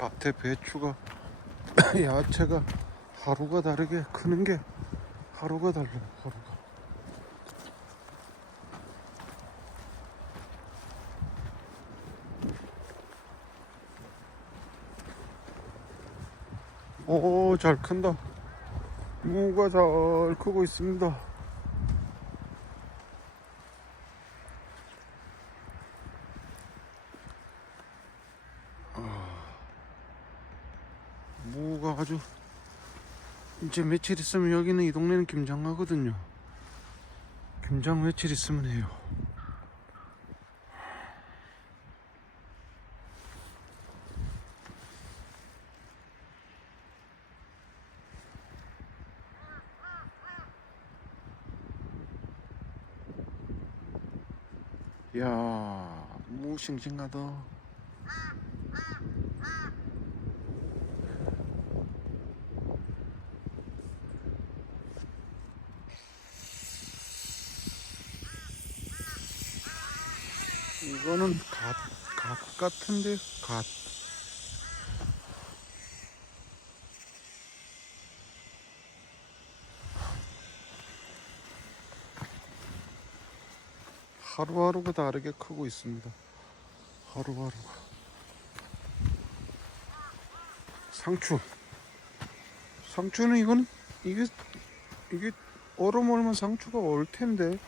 밭에 배추가 야채가 하루가 다르게 크는 게 하루가 달라요 하루가. 오잘 큰다. 무가 잘 크고 있습니다 무가 아주 이제 며칠 있으면 여기는 이 동네는 김장하거든요. 김장 며칠 있으면 해요. 야, 무 싱싱하다. 이거는 갓, 갓 같은데, 갓. 하루하루가 다르게 크고 있습니다. 하루하루가. 상추. 상추는 이거는, 이게, 이게 얼음 얼면 상추가 올 텐데.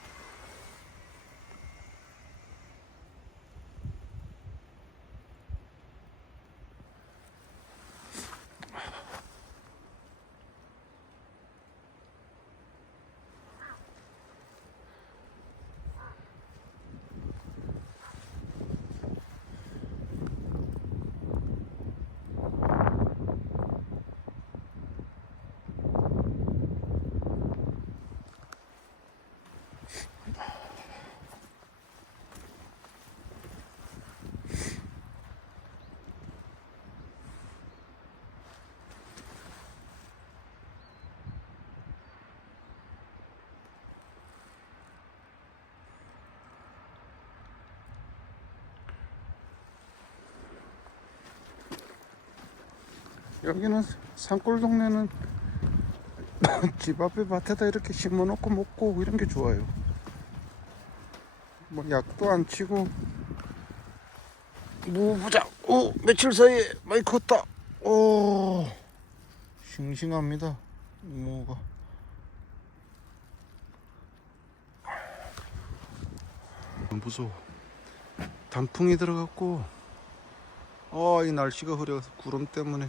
여기는 산골 동네는 집 앞에 밭에다 이렇게 심어 놓고 먹고 이런 게 좋아요. 뭐 약도 안 치고 무부장 오 며칠 사이에 많이 컸다. 오 싱싱합니다. 무가 무서워. 단풍이 들어갔고 아 이 날씨가 흐려서 구름 때문에